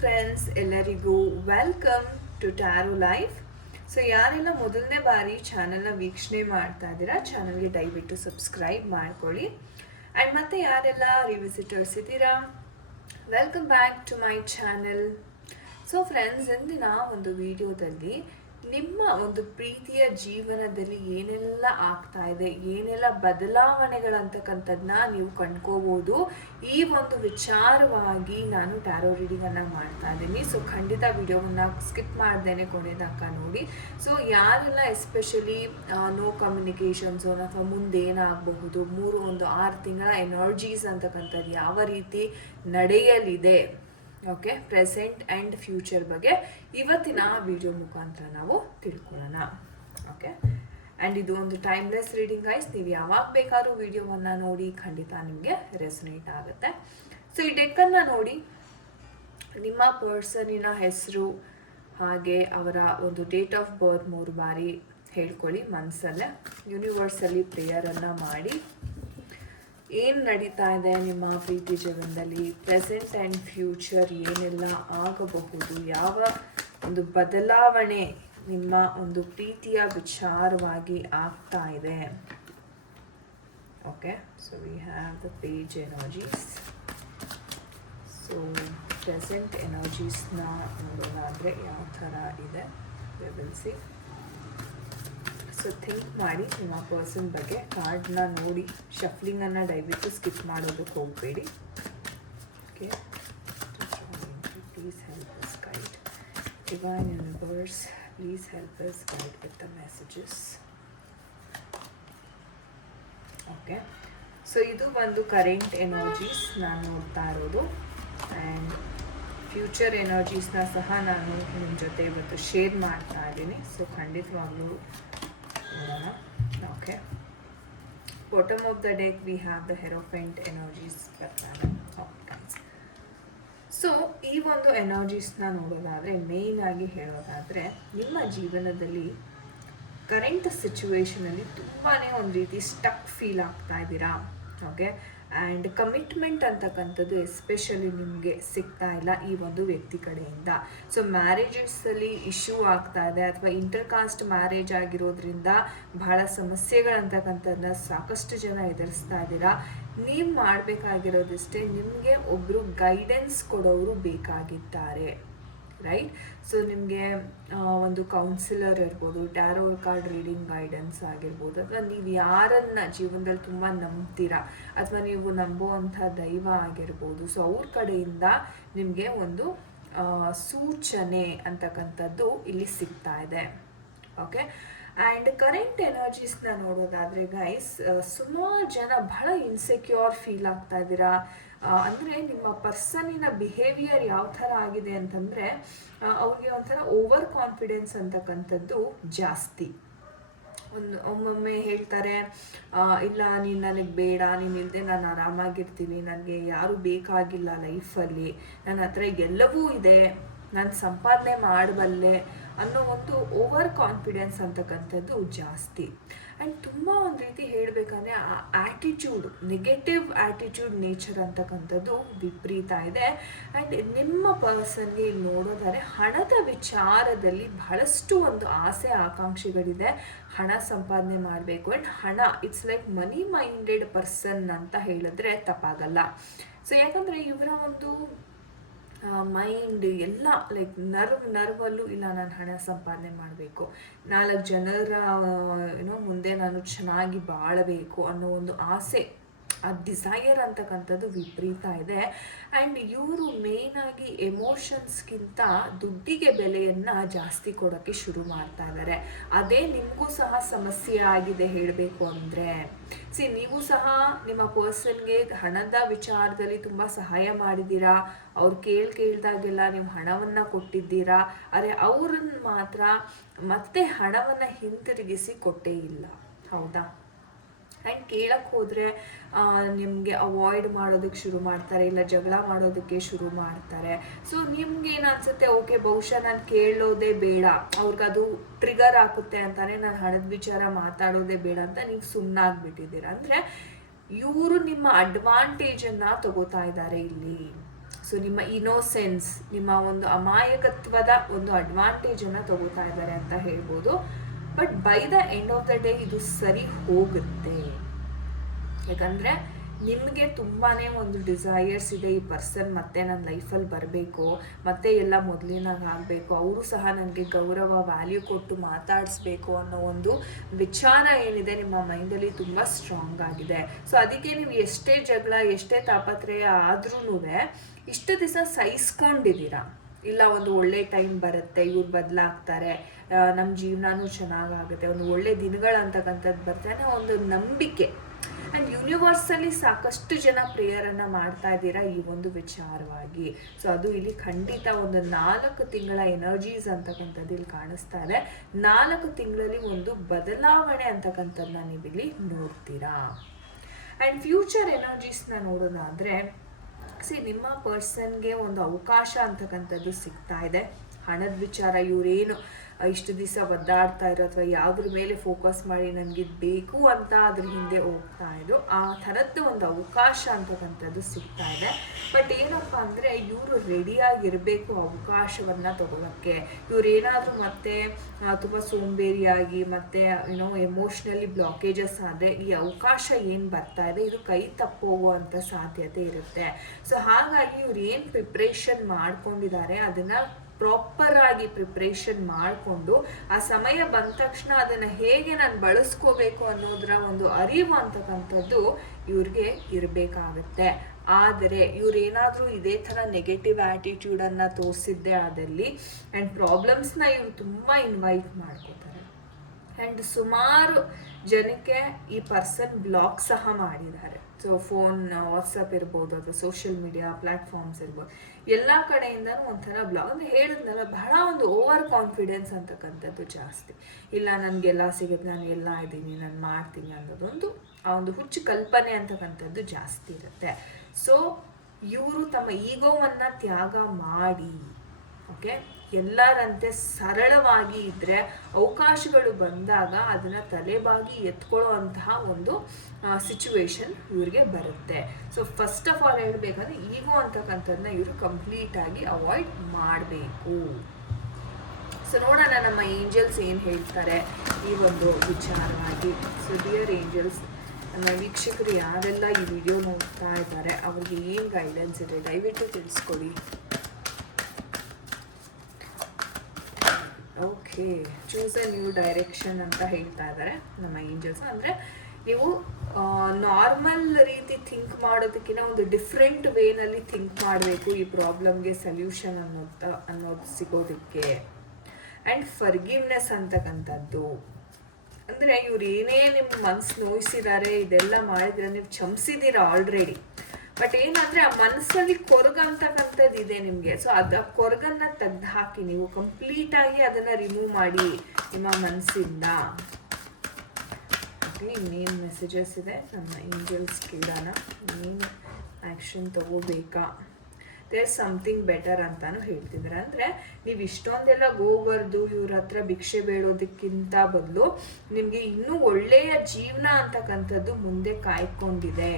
Friends ಎಲ್ಲರಿಗೂ welcome to tarot life so ಯಾರೆಲ್ಲ ಮೊದಲನೇ ಬಾರಿ ಚಾನಲ್ನ ವೀಕ್ಷಣೆ ಮಾಡ್ತಾ ಇದ್ದೀರಾ ಚಾನಲ್ಗೆ ದಯವಿಟ್ಟು ಸಬ್ಸ್ಕ್ರೈಬ್ ಮಾಡ್ಕೊಳ್ಳಿ. ಆ್ಯಂಡ್ ಮತ್ತೆ ಯಾರೆಲ್ಲ ರಿವಿಸಿಟರ್ಸ್ ಇದ್ದೀರಾ welcome back to my channel so friends ಇಂದಿನ ಒಂದು ವಿಡಿಯೋದಲ್ಲಿ ನಿಮ್ಮ ಒಂದು ಪ್ರೀತಿಯ ಜೀವನದಲ್ಲಿ ಏನೆಲ್ಲ ಆಗ್ತಾ ಇದೆ, ಏನೆಲ್ಲ ಬದಲಾವಣೆಗಳಂತಕ್ಕಂಥದ್ದನ್ನ ನೀವು ಕಂಡ್ಕೋಬೋದು, ಈ ಒಂದು ವಿಚಾರವಾಗಿ ನಾನು ಟ್ಯಾರೋ ರೀಡಿಂಗ್ ಅನ್ನ ಮಾಡ್ತಾ ಇದ್ದೀನಿ. ಸೊ ಖಂಡಿತ ವಿಡಿಯೋವನ್ನು ಸ್ಕಿಪ್ ಮಾಡ್ದೇನೆ ಕೊನೆ ತನಕ ನೋಡಿ. ಸೊ ಯಾರೆಲ್ಲ ಎಸ್ಪೆಷಲಿ ನೋ ಕಮ್ಯುನಿಕೇಷನ್ ಝೋನ್ ಅಥವಾ ಮುಂದೆ ಏನಾಗಬಹುದು, ಮೂರು ಒಂದು ಆರು ತಿಂಗಳ ಎನರ್ಜೀಸ್ ಅಂತಕ್ಕಂಥದ್ದು ಯಾವ ರೀತಿ ನಡೆಯಲಿದೆ ಓಕೆ ಪ್ರೆಸೆಂಟ್ ಆ್ಯಂಡ್ ಫ್ಯೂಚರ್ ಬಗ್ಗೆ. ಇವತ್ತಿನ ವಿಡಿಯೋ ಮುಖಾಂತರ ನಾವು ತಿಳ್ಕೊಳ್ಳೋಣ. ಓಕೆ ಆ್ಯಂಡ್ ಇದು ಒಂದು ಟೈಮ್ಲೆಸ್ ರೀಡಿಂಗ್ ಐಸ್ ನೀವು ಯಾವಾಗ ಬೇಕಾದ್ರೂ ವಿಡಿಯೋವನ್ನು ನೋಡಿ ಖಂಡಿತ ನಿಮಗೆ ರೆಸನೇಟ್ ಆಗುತ್ತೆ. ಸೊ ಈ ಡೆಕ್ಕನ್ನು ನೋಡಿ, ನಿಮ್ಮ ಪರ್ಸನಿನ ಹೆಸರು, ಹಾಗೆ ಅವರ ಒಂದು ಡೇಟ್ ಆಫ್ ಬರ್ತ್ ಮೂರು ಬಾರಿ ಹೇಳ್ಕೊಳ್ಳಿ ಮನಸ್ಸಲ್ಲೇ ಯೂನಿವರ್ಸಲ್ಲಿ ಪ್ರೇಯರನ್ನು ಮಾಡಿ. ಏನು ನಡೀತಾ ಇದೆ ನಿಮ್ಮ ಪ್ರೀತಿ ಜೀವನದಲ್ಲಿ? ಪ್ರೆಸೆಂಟ್ ಆ್ಯಂಡ್ ಫ್ಯೂಚರ್ ಏನೆಲ್ಲ ಆಗಬಹುದು? ಯಾವ ಒಂದು ಬದಲಾವಣೆ ನಿಮ್ಮ ಒಂದು ಪ್ರೀತಿಯ ವಿಚಾರವಾಗಿ ಆಗ್ತಾ ಇದೆ? Okay so we have the page energies so present ಎನರ್ಜೀಸ್ನ ನೋಡೋದಾದರೆ ಯಾವ ಥರ ಇದೆ? ವಿಲ್ ಸೊ ಥಿಂಕ್ ಮಾಡಿ ನಿಮ್ಮ ಪರ್ಸನ್ ಬಗ್ಗೆ ಕಾರ್ಡ್ನ ನೋಡಿ, ಶಫ್ಲಿಂಗನ್ನು ದಯವಿಟ್ಟು ಸ್ಕಿಪ್ ಮಾಡೋದಕ್ಕೆ ಹೋಗಬೇಡಿ. Okay. Please help us guide divine universe please help us guide with the messages okay so ಇದು ಒಂದು ಕರೆಂಟ್ ಎನರ್ಜೀಸ್ ನಾನು ನೋಡ್ತಾ ಇರೋದು. ಆ್ಯಂಡ್ ಫ್ಯೂಚರ್ ಎನರ್ಜೀಸ್ನ ಸಹ ನಾನು ನಿಮ್ಮ ಜೊತೆ ಇವತ್ತು ಶೇರ್ ಮಾಡ್ತಾ ಇದ್ದೀನಿ. ಸೊ ಖಂಡಿತವಾಗ್ಲೂ ನೋಡೋಣ okay bottom of the deck we the the energies. ಬರ್ತಾರೆ ಸೊ ಈ ಒಂದು ಎನರ್ಜೀಸ್ನ ನೋಡೋದಾದರೆ ಮೇಯ್ನ್ ಆಗಿ ಹೇಳೋದಾದರೆ, ನಿಮ್ಮ ಜೀವನದಲ್ಲಿ ಕರೆಂಟ್ ಸಿಚುವೇಶನಲ್ಲಿ ತುಂಬಾ ಒಂದು ರೀತಿ ಸ್ಟಕ್ ಫೀಲ್ ಆಗ್ತಾ ಇದ್ದೀರಾ? ಓಕೆ ಆ್ಯಂಡ್ ಕಮಿಟ್ಮೆಂಟ್ ಅಂತಕ್ಕಂಥದ್ದು ಎಸ್ಪೆಷಲಿ ನಿಮಗೆ ಸಿಗ್ತಾ ಇಲ್ಲ ಈ ಒಂದು ವ್ಯಕ್ತಿ ಕಡೆಯಿಂದ. ಸೊ ಮ್ಯಾರೇಜಸ್ಸಲ್ಲಿ ಇಶ್ಯೂ ಆಗ್ತಾ ಇದೆ ಅಥವಾ ಇಂಟರ್ ಕಾಸ್ಟ್ ಮ್ಯಾರೇಜ್ ಆಗಿರೋದ್ರಿಂದ ಬಹಳ ಸಮಸ್ಯೆಗಳಂತಕ್ಕಂಥದ್ದನ್ನ ಸಾಕಷ್ಟು ಜನ ಎದುರಿಸ್ತಾ ಇದ್ದೀರಾ? ನೀವು ಮಾಡಬೇಕಾಗಿರೋದಿಷ್ಟೇ ನಿಮಗೆ ಒಬ್ಬರು ಗೈಡೆನ್ಸ್ ಕೊಡೋರು ಬೇಕಾಗಿದ್ದಾರೆ. ರೈಟ್ ಸೊ ನಿಮಗೆ ಒಂದು ಕೌನ್ಸಿಲರ್ ಇರ್ಬೋದು ಟ್ಯಾರೋ ಕಾರ್ಡ್ ರೀಡಿಂಗ್ ಗೈಡೆನ್ಸ್ ಆಗಿರ್ಬೋದು, ಅಥವಾ ನೀವು ಯಾರನ್ನ ಜೀವನದಲ್ಲಿ ತುಂಬ ನಂಬ್ತೀರಾ, ಅಥವಾ ನೀವು ನಂಬುವಂಥ ದೈವ ಆಗಿರ್ಬೋದು, ಸೊ ಅವ್ರ ಕಡೆಯಿಂದ ನಿಮಗೆ ಒಂದು ಸೂಚನೆ ಅಂತಕ್ಕಂಥದ್ದು ಇಲ್ಲಿ ಸಿಗ್ತಾ ಇದೆ. ಓಕೆ ಆ್ಯಂಡ್ ಕರೆಂಟ್ ಎನರ್ಜೀಸ್ನ ನೋಡೋದಾದರೆ ಗೈಸ್ ಸುಮಾರು ಜನ ಬಹಳ ಇನ್ಸೆಕ್ಯೂರ್ ಫೀಲ್ ಆಗ್ತಾ ಇದ್ದೀರಾ ಅಂದರೆ ನಿಮ್ಮ ಪರ್ಸನಿನ ಬಿಹೇವಿಯರ್ ಯಾವ ಥರ ಆಗಿದೆ ಅಂತಂದರೆ ಅವ್ರಿಗೆ ಒಂಥರ ಓವರ್ ಕಾನ್ಫಿಡೆನ್ಸ್ ಅಂತಕ್ಕಂಥದ್ದು ಜಾಸ್ತಿ. ಒಂದು ಒಮ್ಮೊಮ್ಮೆ ಹೇಳ್ತಾರೆ ಇಲ್ಲ, ನೀನು ನನಗೆ ಬೇಡ, ನೀನು ಇಲ್ಲದೆ ನಾನು ಆರಾಮಾಗಿರ್ತೀನಿ ನನಗೆ ಯಾರು ಬೇಕಾಗಿಲ್ಲ ಲೈಫಲ್ಲಿ ನನ್ನ ಹತ್ರ ಎಲ್ಲವೂ ಇದೆ. ನಾನು ಸಂಪಾದನೆ ಮಾಡಬಲ್ಲೆ ಅನ್ನೋ ಒಂದು ಓವರ್ ಕಾನ್ಫಿಡೆನ್ಸ್ ಅಂತಕ್ಕಂಥದ್ದು ಜಾಸ್ತಿ. ಆ್ಯಂಡ್ ತುಂಬ ಒಂದು ರೀತಿ ಹೇಳಬೇಕಂದ್ರೆ ಆ ಆ್ಯಟಿಟ್ಯೂಡ್ ನೆಗೆಟಿವ್ ಆ್ಯಟಿಟ್ಯೂಡ್ ನೇಚರ್ ಅಂತಕ್ಕಂಥದ್ದು ವಿಪರೀತ ಇದೆ. ಆ್ಯಂಡ್ ನಿಮ್ಮ ಪರ್ಸನ್ಗೆ ನೋಡೋದಾದ್ರೆ ಹಣದ ವಿಚಾರದಲ್ಲಿ ಬಹಳಷ್ಟು ಒಂದು ಆಸೆ ಆಕಾಂಕ್ಷೆಗಳಿದೆ. ಹಣ ಸಂಪಾದನೆ ಮಾಡಬೇಕು ಆ್ಯಂಡ್ ಹಣ it's like money minded person ಅಂತ ಹೇಳಿದ್ರೆ ತಪ್ಪಾಗಲ್ಲ. ಸೊ ಯಾಕಂದರೆ ಇವರ ಒಂದು ಮೈಂಡ್ ಎಲ್ಲ ಲೈಕ್ ನರ್ವ್ ನರ್ವಲ್ಲೂ ಇಲ್ಲ ನಾನು ಹಣ ಸಂಪಾದನೆ ಮಾಡಬೇಕು. ನಾಲ್ಕು ಜನರ ಏನೋ ಮುಂದೆ ನಾನು ಚೆನ್ನಾಗಿ ಬಾಳಬೇಕು ಅನ್ನೋ ಒಂದು ಆಸೆ. ಆ ಡಿಸೈರ್ ಅಂತಕ್ಕಂಥದ್ದು ವಿಪರೀತ ಇದೆ. ಆ್ಯಂಡ್ ಇವರು ಮೇಯ್ನಾಗಿ ಎಮೋಷನ್ಸ್ಗಿಂತ ದುಡ್ಡಿಗೆ ಬೆಲೆಯನ್ನು ಜಾಸ್ತಿ ಕೊಡೋಕ್ಕೆ ಶುರು ಮಾಡ್ತಾ ಇದ್ದಾರೆ ಅದೇ ನಿಮಗೂ ಸಹ ಸಮಸ್ಯೆ ಆಗಿದೆ ಹೇಳಬೇಕು ಅಂದರೆ. ಸಿ ನೀವು ಸಹ ನಿಮ್ಮ ಪರ್ಸನ್ಗೆ ಹಣದ ವಿಚಾರದಲ್ಲಿ ತುಂಬ ಸಹಾಯ ಮಾಡಿದ್ದೀರಾ? ಅವ್ರು ಕೇಳಿ ಕೇಳಿದಾಗೆಲ್ಲ ನೀವು ಹಣವನ್ನು ಕೊಟ್ಟಿದ್ದೀರಾ? ಅರೆ ಅವ್ರನ್ನ ಮಾತ್ರ ಮತ್ತೆ ಹಣವನ್ನು ಹಿಂತಿರುಗಿಸಿ ಕೊಟ್ಟೇ ಇಲ್ಲ. ಹೌದಾ? ಆ್ಯಂಡ್ ಕೇಳಕ್ಕೆ ಹೋದರೆ ನಿಮಗೆ ಅವಾಯ್ಡ್ ಮಾಡೋದಕ್ಕೆ ಶುರು ಮಾಡ್ತಾರೆ, ಇಲ್ಲ ಜಗಳ ಮಾಡೋದಕ್ಕೆ ಶುರು ಮಾಡ್ತಾರೆ. ಸೊ ನಿಮ್ಗೆ ಏನು ಅನ್ಸುತ್ತೆ? ಓಕೆ ಬಹುಶಃ ನಾನು ಕೇಳೋದೇ ಬೇಡ. ಅವ್ರಿಗದು ಟ್ರಿಗರ್ ಆಗುತ್ತೆ ಅಂತಾನೆ ನಾನು ಹಣದ ವಿಚಾರ ಮಾತಾಡೋದೇ ಬೇಡ ಅಂತ ನೀವು ಸುಮ್ಮನಾಗ್ಬಿಟ್ಟಿದ್ದೀರ ಅಂದರೆ ಇವರು ನಿಮ್ಮ ಅಡ್ವಾಂಟೇಜನ್ನು ತಗೋತಾ ಇದ್ದಾರೆ ಇಲ್ಲಿ. ಸೊ ನಿಮ್ಮ ಇನೋಸೆನ್ಸ್ ನಿಮ್ಮ ಒಂದು ಅಮಾಯಕತ್ವದ ಒಂದು ಅಡ್ವಾಂಟೇಜನ್ನು ತಗೋತಾ ಇದ್ದಾರೆ ಅಂತ ಹೇಳ್ಬೋದು. But by the end of the day ಇದು ಸರಿ ಹೋಗುತ್ತೆ. ಯಾಕಂದರೆ ನಿಮಗೆ ತುಂಬಾ ಒಂದು ಡಿಸೈರ್ಸ್ ಇದೆ ಈ ಪರ್ಸನ್ ಮತ್ತೆ ನನ್ನ ಲೈಫಲ್ಲಿ ಬರಬೇಕು, ಮತ್ತೆ ಎಲ್ಲ ಮೊದಲಿನಾಗ ಆಗಬೇಕು, ಅವರು ಸಹ ನನಗೆ ಗೌರವ ವ್ಯಾಲ್ಯೂ ಕೊಟ್ಟು ಮಾತಾಡಿಸ್ಬೇಕು ಅನ್ನೋ ಒಂದು ವಿಚಾರ ಏನಿದೆ ನಿಮ್ಮ ಮೈಂಡಲ್ಲಿ ತುಂಬ ಸ್ಟ್ರಾಂಗ್ ಆಗಿದೆ. ಸೊ ಅದಕ್ಕೆ ನೀವು ಎಷ್ಟೇ ಜಗಳ, ಎಷ್ಟೇ ತಾಪತ್ರಯ ಆದ್ರೂ ಇಷ್ಟು ದಿವಸ ಸಹಿಸ್ಕೊಂಡಿದ್ದೀರಾ? ಇಲ್ಲ, ಒಂದು ಒಳ್ಳೆ ಟೈಮ್ ಬರುತ್ತೆ, ಇವ್ರು ಬದಲಾಗ್ತಾರೆ ನಮ್ಮ ಜೀವನನೂ ಚೆನ್ನಾಗಾಗುತ್ತೆ, ಒಂದು ಒಳ್ಳೆ ದಿನಗಳಂತಕ್ಕಂಥದ್ದು ಬರ್ತಾನೆ ಒಂದು ನಂಬಿಕೆ. ಆ್ಯಂಡ್ ಯೂನಿವರ್ಸಲ್ಲಿ ಸಾಕಷ್ಟು ಜನ ಪ್ರೇಯರನ್ನು ಮಾಡ್ತಾ ಇದ್ದೀರಾ ಈ ಒಂದು ವಿಚಾರವಾಗಿ. ಸೊ ಅದು ಇಲ್ಲಿ ಖಂಡಿತ ಒಂದು ನಾಲ್ಕು ತಿಂಗಳ ಎನರ್ಜೀಸ್ ಅಂತಕ್ಕಂಥದ್ದು ಇಲ್ಲಿ ಕಾಣಿಸ್ತಾ ಇದೆ. ನಾಲ್ಕು ತಿಂಗಳಲ್ಲಿ ಒಂದು ಬದಲಾವಣೆ ಅಂತಕ್ಕಂಥದ್ದನ್ನ ನೀವಿಲ್ಲಿ ನೋಡ್ತೀರಾ? ಆ್ಯಂಡ್ ಫ್ಯೂಚರ್ ಎನರ್ಜೀಸ್ನ ನೋಡೋದಾದರೆ ಸಿ ನಿಮ್ಮ ಪರ್ಸನ್ಗೆ ಒಂದು ಅವಕಾಶ ಅಂತಕ್ಕಂಥದ್ದು ಸಿಗ್ತಾ ಇದೆ. ಹಣದ ವಿಚಾರ ಇವರೇನು? ಇಷ್ಟು ದಿವಸ ಒದ್ದಾಡ್ತಾ ಇರೋ ಅಥವಾ ಯಾವುದ್ರ ಮೇಲೆ ಫೋಕಸ್ ಮಾಡಿ ನನಗೆ ಬೇಕು ಅಂತ ಅದ್ರ ಹಿಂದೆ ಹೋಗ್ತಾ ಇದ್ರು, ಆ ಥರದ್ದು ಒಂದು ಅವಕಾಶ ಅಂತಕ್ಕಂಥದ್ದು ಸಿಗ್ತಾ ಇದೆ. ಬಟ್ ಏನಪ್ಪ ಅಂದರೆ ಇವರು ರೆಡಿಯಾಗಿರಬೇಕು ಅವಕಾಶವನ್ನು ತಗೊಳ್ಳೋಕ್ಕೆ ಇವ್ರು ಮತ್ತೆ ತುಂಬ ಸೋಂಬೇರಿಯಾಗಿ ಮತ್ತೆ ಏನೋ ಎಮೋಷ್ನಲಿ ಬ್ಲಾಕೇಜಸ್ ಆದರೆ ಈ ಅವಕಾಶ ಏನು ಬರ್ತಾ ಇದೆ, ಇದು ಕೈ ತಪ್ಪೋಗುವಂಥ ಸಾಧ್ಯತೆ ಇರುತ್ತೆ. ಸೊ ಹಾಗಾಗಿ ಇವ್ರು ಏನು ಪ್ರಿಪ್ರೇಷನ್ ಮಾಡ್ಕೊಂಡಿದ್ದಾರೆ, ಅದನ್ನು ಪ್ರಾಪರ್ ಆಗಿ ಪ್ರಿಪ್ರೇಷನ್ ಮಾಡಿಕೊಂಡು, ಆ ಸಮಯ ಬಂದ ತಕ್ಷಣ ಅದನ್ನು ಹೇಗೆ ನಾನು ಬಳಸ್ಕೋಬೇಕು ಅನ್ನೋದರ ಒಂದು ಅರಿವು ಅಂತಕ್ಕಂಥದ್ದು ಇವ್ರಿಗೆ ಇರಬೇಕಾಗತ್ತೆ. ಆದರೆ ಇವ್ರೇನಾದರೂ ಇದೇ ಥರ ನೆಗೆಟಿವ್ ಆ್ಯಟಿಟ್ಯೂಡನ್ನು ತೋರಿಸಿದ್ದೆ ಆದಲ್ಲಿ ಆ್ಯಂಡ್ ಪ್ರಾಬ್ಲಮ್ಸ್ನ ಇವ್ರು ತುಂಬ ಇನ್ವೈಟ್ ಮಾಡ್ಕೋತಾರೆ. ಆ್ಯಂಡ್ ಸುಮಾರು ಜನಕ್ಕೆ ಈ ಪರ್ಸನ್ ಬ್ಲಾಕ್ ಸಹ ಮಾಡಿದ್ದಾರೆ. ಸೊ ಫೋನ್ ವಾಟ್ಸಪ್ ಇರ್ಬೋದು, ಅಥವಾ ಸೋಷಿಯಲ್ ಮೀಡಿಯಾ ಪ್ಲ್ಯಾಟ್ಫಾರ್ಮ್ಸ್ ಇರ್ಬೋದು. ಎಲ್ಲ ಕಡೆಯಿಂದನೂ ಒಂಥರ ಬ್ಲಾಗ್ ಅಂದರೆ ಹೇಳಿದ್ನಲ್ಲ, ಬಹಳ ಒಂದು ಓವರ್ ಕಾನ್ಫಿಡೆನ್ಸ್ ಅಂತಕ್ಕಂಥದ್ದು ಜಾಸ್ತಿ. ಇಲ್ಲ ನನಗೆಲ್ಲ ಸಿಗುತ್ತೆ, ನಾನು ಎಲ್ಲ ಇದ್ದೀನಿ, ನಾನು ಮಾಡ್ತೀನಿ ಅನ್ನೋದೊಂದು ಆ ಒಂದು ಹುಚ್ಚು ಕಲ್ಪನೆ ಅಂತಕ್ಕಂಥದ್ದು ಜಾಸ್ತಿ ಇರುತ್ತೆ. ಸೊ ಇವರು ತಮ್ಮ ಈಗೋವನ್ನು ತ್ಯಾಗ ಮಾಡಿ ಓಕೆ ಎಲ್ಲರಂತೆ ಸರಳವಾಗಿ ಇದ್ದರೆ ಅವಕಾಶಗಳು ಬಂದಾಗ ಅದನ್ನು ತಲೆಬಾಗಿ ಎತ್ಕೊಳ್ಳೋ ಅಂತಹ ಒಂದು ಸಿಚುವೇಶನ್ ಇವ್ರಿಗೆ ಬರುತ್ತೆ. ಸೊ ಫಸ್ಟ್ ಆಫ್ ಆಲ್ ಹೇಳಬೇಕಂದ್ರೆ ಈಗೋ ಅಂತಕ್ಕಂಥದ್ದನ್ನ ಇವರು ಕಂಪ್ಲೀಟಾಗಿ ಅವಾಯ್ಡ್ ಮಾಡಬೇಕು. ಸೊ ನೋಡೋಣ ನಮ್ಮ ಏಂಜಲ್ಸ್ ಏನು ಹೇಳ್ತಾರೆ ಈ ಒಂದು ವಿಚಾರವಾಗಿ. ಸೊ ಡಿಯರ್ ಏಂಜಲ್ಸ್ ನಮ್ಮ ವೀಕ್ಷಕರು ಯಾರೆಲ್ಲ ಈ ವಿಡಿಯೋ ನೋಡ್ತಾ ಇದ್ದಾರೆ, ಅವ್ರಿಗೆ ಏನು ಗೈಡೆನ್ಸ್ ಇದೆ? ದಯವಿಟ್ಟು ತಿಳಿಸ್ಕೊಡಿ. Okay choose a new direction ಅಂತ ಹೇಳ್ತಾ ಇದ್ದಾರೆ ನಮ್ಮ ಏಂಜಲ್ಸ್ ಅಂದರೆ ನೀವು ನಾರ್ಮಲ್ ರೀತಿ ಥಿಂಕ್ ಮಾಡೋದಕ್ಕಿಂತ ಒಂದು ಡಿಫ್ರೆಂಟ್ ವೇನಲ್ಲಿ ಥಿಂಕ್ ಮಾಡಬೇಕು ಈ ಪ್ರಾಬ್ಲಮ್ಗೆ ಸೊಲ್ಯೂಷನ್ ಅನ್ನೋದು ಅನ್ನೋದು ಸಿಗೋದಕ್ಕೆ. ಆ್ಯಂಡ್ ಫರ್ಗಿವ್ನೆಸ್ ಅಂತಕ್ಕಂಥದ್ದು. ಅಂದರೆ ಇವ್ರು ಏನೇ ನಿಮ್ಮ ಮನಸ್ಸು ನೋಯಿಸಿದ್ದಾರೆ ಇದೆಲ್ಲ ಮಾಡಿದ್ರೆ ನೀವು ಕ್ಷಮಿಸಿದ್ದೀರಾ ಆಲ್ರೆಡಿ ಬಟ್ ಏನಂದ್ರೆ ಆ ಮನಸ್ಸಲ್ಲಿ ಕೊರಗಂತಕ್ಕಂಥದ್ದು ಇದೆ ನಿಮಗೆ. ಸೊ ಅದ ಕೊರಗನ್ನ ತೆಗ್ದು ಹಾಕಿ ನೀವು ಕಂಪ್ಲೀಟ್ ಆಗಿ ಅದನ್ನ ರಿಮೂವ್ ಮಾಡಿ ನಿಮ್ಮ ಮನಸ್ಸಿಂದ ಇನ್ನೇನು ಮೆಸೇಜಸ್ ಇದೆ? ನಮ್ಮ ಏಂಜಲ್ಸ್ ಕೇಳೋಣ. ಏನು ಆ್ಯಕ್ಷನ್ ತಗೋಬೇಕಾ? ದೇರ್ ಸಮಥಿಂಗ್ ಬೆಟರ್ ಅಂತಾನು ಹೇಳ್ತಿದ್ದಾರೆ ಅಂದರೆ ನೀವು ಇಷ್ಟೊಂದೆಲ್ಲ ಹೋಗ್ಬಾರ್ದು ಇವ್ರ ಹತ್ರ ಭಿಕ್ಷೆ ಬೇಡೋದಕ್ಕಿಂತ ಬದಲು ನಿಮಗೆ ಇನ್ನೂ ಒಳ್ಳೆಯ ಜೀವನ ಅಂತಕ್ಕಂಥದ್ದು ಮುಂದೆ ಕಾಯ್ಕೊಂಡಿದೆ.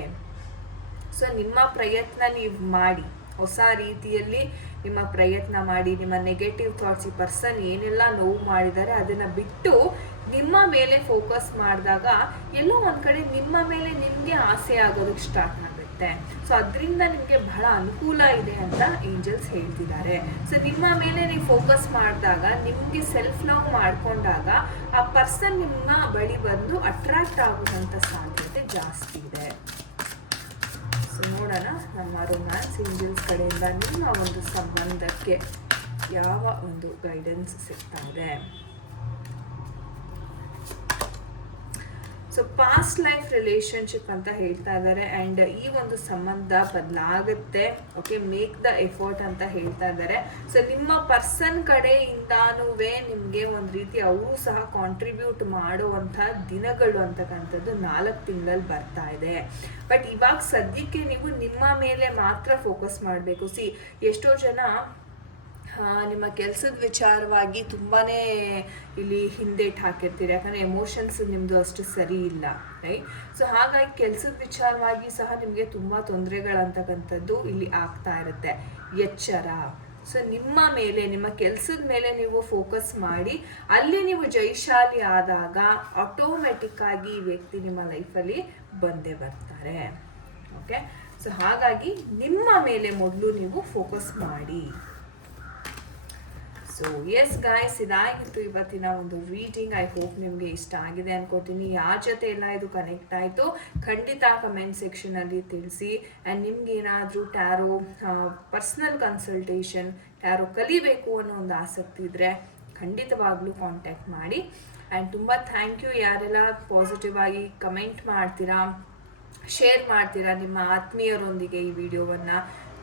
ಸೊ ನಿಮ್ಮ ಪ್ರಯತ್ನ ನೀವು ಮಾಡಿ. ಹೊಸ ರೀತಿಯಲ್ಲಿ ನಿಮ್ಮ ಪ್ರಯತ್ನ ಮಾಡಿ, ನಿಮ್ಮ ನೆಗೆಟಿವ್ ಥಾಟ್ಸ್ ಈ ಪರ್ಸನ್ ಏನೆಲ್ಲ ನೋವು ಮಾಡಿದ್ದಾರೆ ಅದನ್ನು ಬಿಟ್ಟು ನಿಮ್ಮ ಮೇಲೆ ಫೋಕಸ್ ಮಾಡಿದಾಗ ಎಲ್ಲೋ ಒಂದು ಕಡೆ ನಿಮ್ಮ ಮೇಲೆ ನಿಮಗೆ ಆಸೆ ಆಗೋದಕ್ಕೆ ಸ್ಟಾರ್ಟ್ ಆಗುತ್ತೆ. ಸೊ ಅದರಿಂದ ನಿಮಗೆ ಬಹಳ ಅನುಕೂಲ ಇದೆ ಅಂತ ಏಂಜಲ್ಸ್ ಹೇಳ್ತಿದ್ದಾರೆ. ಸೊ ನಿಮ್ಮ ಮೇಲೆ ನೀವು ಫೋಕಸ್ ಮಾಡಿದಾಗ, ನಿಮಗೆ ಸೆಲ್ಫ್ ಲವ್ ಮಾಡಿಕೊಂಡಾಗ ಆ ಪರ್ಸನ್ ನಿಮ್ಮ ಬಳಿ ಬಂದು ಅಟ್ರಾಕ್ಟ್ ಆಗುವಂಥ ಸಾಧ್ಯತೆ ಜಾಸ್ತಿ ಇದೆ. ಸೊ ನೋಡೋಣ. ನಮ್ಮ ರೊಮ್ಯಾನ್ಸ್ ಏಂಜಲ್ಸ್ ಕಡೆಯಿಂದ ನಿಮ್ಮ ಒಂದು ಸಂಬಂಧಕ್ಕೆ ಯಾವ ಒಂದು ಗೈಡೆನ್ಸ್ ಸಿಗ್ತಾ ಇದೆ ಸೊ ಪಾಸ್ಟ್ ಲೈಫ್ ರಿಲೇಶನ್ಶಿಪ್ ಅಂತ ಹೇಳ್ತಾ ಇದ್ದಾರೆ ಆ್ಯಂಡ್ ಈ ಒಂದು ಸಂಬಂಧ ಬದಲಾಗುತ್ತೆ. ಓಕೆ ಮೇಕ್ ದ ಎಫರ್ಟ್ ಅಂತ ಹೇಳ್ತಾ ಇದ್ದಾರೆ ಸೊ ನಿಮ್ಮ ಪರ್ಸನ್ ಕಡೆಯಿಂದನೂ ನಿಮಗೆ ಒಂದು ರೀತಿ ಅವರು ಸಹ ಕಾಂಟ್ರಿಬ್ಯೂಟ್ ಮಾಡುವಂಥ ದಿನಗಳು ಅಂತಕ್ಕಂಥದ್ದು ನಾಲ್ಕು ತಿಂಗಳಲ್ಲಿ ಬರ್ತಾ ಇದೆ. ಬಟ್ ಇವಾಗ ಸದ್ಯಕ್ಕೆ ನೀವು ನಿಮ್ಮ ಮೇಲೆ ಮಾತ್ರ ಫೋಕಸ್ ಮಾಡಬೇಕು. ಸಿ ಎಷ್ಟೋ ಜನ ನಿಮ್ಮ ಕೆಲಸದ ವಿಚಾರವಾಗಿ ತುಂಬಾ ಇಲ್ಲಿ ಹಿಂದೇಟ್ ಹಾಕಿರ್ತೀರಿ. ಯಾಕಂದರೆ ಎಮೋಷನ್ಸ್ ನಿಮ್ಮದು ಅಷ್ಟು ಸರಿ ಇಲ್ಲ ರೈಟ್ ಸೊ ಹಾಗಾಗಿ ಕೆಲಸದ ವಿಚಾರವಾಗಿ ಸಹ ನಿಮಗೆ ತುಂಬ ತೊಂದರೆಗಳಂತಕ್ಕಂಥದ್ದು ಇಲ್ಲಿ ಆಗ್ತಾ ಇರುತ್ತೆ. ಎಚ್ಚರ. ಸೊ ನಿಮ್ಮ ಮೇಲೆ, ನಿಮ್ಮ ಕೆಲಸದ ಮೇಲೆ ನೀವು ಫೋಕಸ್ ಮಾಡಿ, ಅಲ್ಲಿ ನೀವು ಜೈಶಾಲಿ ಆದಾಗ ಆಟೋಮೆಟಿಕ್ ಆಗಿ ಈ ವ್ಯಕ್ತಿ ನಿಮ್ಮ ಲೈಫಲ್ಲಿ ಬಂದೇ ಬರ್ತಾರೆ. ಓಕೆ ಸೊ ಹಾಗಾಗಿ ನಿಮ್ಮ ಮೇಲೆ ಮೊದಲು ನೀವು ಫೋಕಸ್ ಮಾಡಿ. ಸೊ ಎಸ್ ಗಾಯ್ಸ್ ಇದಾಗಿತ್ತು ಇವತ್ತಿನ ಒಂದು ರೀಡಿಂಗ್ ಐ ಹೋಪ್ ನಿಮಗೆ ಇಷ್ಟ ಆಗಿದೆ ಅನ್ಕೋತೀನಿ. ಯಾರ ಜೊತೆ ಎಲ್ಲ ಇದು ಕನೆಕ್ಟ್ ಆಯಿತು, ಖಂಡಿತ ಕಮೆಂಟ್ ಸೆಕ್ಷನಲ್ಲಿ ತಿಳಿಸಿ. ಆ್ಯಂಡ್ ನಿಮ್ಗೆ ಏನಾದರೂ ಟ್ಯಾರೋ ಪರ್ಸ್ನಲ್ ಕನ್ಸಲ್ಟೇಷನ್ ಟ್ಯಾರೋ ಕಲಿಬೇಕು ಅನ್ನೋ ಒಂದು ಆಸಕ್ತಿ ಇದ್ದರೆ ಖಂಡಿತವಾಗ್ಲೂ ಕಾಂಟ್ಯಾಕ್ಟ್ ಮಾಡಿ. ಆ್ಯಂಡ್ ತುಂಬ ಥ್ಯಾಂಕ್ ಯು ಯಾರೆಲ್ಲ ಪಾಸಿಟಿವ್ ಆಗಿ ಕಮೆಂಟ್ ಮಾಡ್ತೀರಾ ಶೇರ್ ಮಾಡ್ತೀರಾ ನಿಮ್ಮ ಆತ್ಮೀಯರೊಂದಿಗೆ ಈ ವಿಡಿಯೋವನ್ನು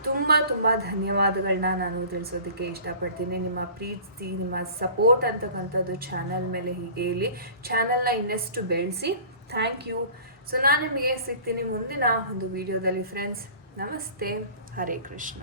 ತುಂಬ ತುಂಬ ಧನ್ಯವಾದಗಳನ್ನ ನಾನು ತಿಳಿಸೋದಕ್ಕೆ ಇಷ್ಟಪಡ್ತೀನಿ. ನಿಮ್ಮ ಪ್ರೀತಿ, ನಿಮ್ಮ ಸಪೋರ್ಟ್ ಅಂತಕ್ಕಂಥದ್ದು ಚಾನಲ್ ಮೇಲೆ ಹೀಗೆ ಇಲ್ಲಿ ಚಾನಲ್ನ ಇನ್ನಷ್ಟು ಬೆಳೆಸಿ. ಥ್ಯಾಂಕ್ ಯು ಸೊ ನಾನು ನಿಮಗೆ ಸಿಗ್ತೀನಿ ಮುಂದಿನ ಒಂದು ವಿಡಿಯೋದಲ್ಲಿ ಫ್ರೆಂಡ್ಸ್ ನಮಸ್ತೆ. ಹರೇ ಕೃಷ್ಣ.